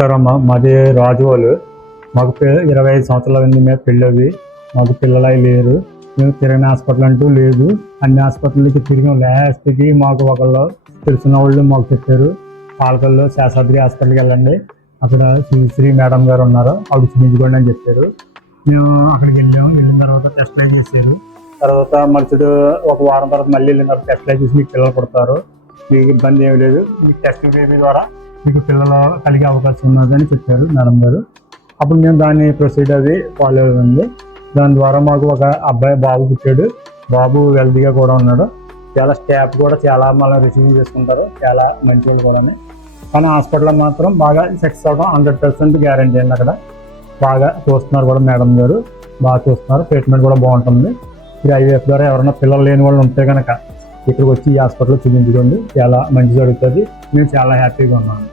నమస్కారం అమ్మా. మాది రాజువాళ్ళు. మాకు 25 సంవత్సరాల మేము పెళ్ళవి. మాకు పిల్లలు లేరు. మేము తిరగని హాస్పిటల్ అంటూ లేదు. అన్ని హాస్పిటల్కి తిరిగాం. లాస్ట్కి మాకు ఒకళ్ళు తెలిసిన వాళ్ళు మాకు చెప్పారు, పాలకొల్లో శేషాద్రి హాస్పిటల్కి వెళ్ళండి, అక్కడ శ్రీ మేడం గారు ఉన్నారు, ఆవిడ చూపించుకోండి అని చెప్పారు. మేము అక్కడికి వెళ్ళాము. వెళ్ళిన తర్వాత టెస్ట్లు చేశారు. తర్వాత మరుసటి ఒక వారం తర్వాత మళ్ళీ వెళ్ళిన తర్వాత టెస్ట్లు చేసి మీకు పిల్లలు పుడతారు, మీకు ఇబ్బంది ఏమి లేదు, మీకు టెస్ట్ బేబీ ద్వారా మీకు పిల్లలు కలిగే అవకాశం ఉన్నదని చెప్పారు మేడం గారు. అప్పుడు మేము దాన్ని ప్రొసీడ్ అది ఫాలో అయ్యింది. దాని ద్వారా మాకు ఒక బాబు పుట్టాడు. బాబు హెల్తీగా కూడా ఉన్నాడు. చాలా స్టాఫ్ కూడా చాలా మళ్ళీ రిసీవింగ్ చేసుకుంటారు, చాలా మంచి వాళ్ళు కూడా. కానీ హాస్పిటల్లో మాత్రం బాగా సక్సెస్ అవడం 100% గ్యారంటీ అండి. అక్కడ బాగా చూస్తున్నారు కూడా మేడం గారు, బాగా చూస్తున్నారు. ట్రీట్మెంట్ కూడా బాగుంటుంది. ఈ IVF ద్వారా ఎవరైనా పిల్లలు లేని వాళ్ళు ఉంటే కనుక ఇక్కడికి వచ్చి ఈ హాస్పిటల్లో చూపించుకోండి, చాలా మంచి జరుగుతుంది. మేము చాలా హ్యాపీగా ఉన్నాము.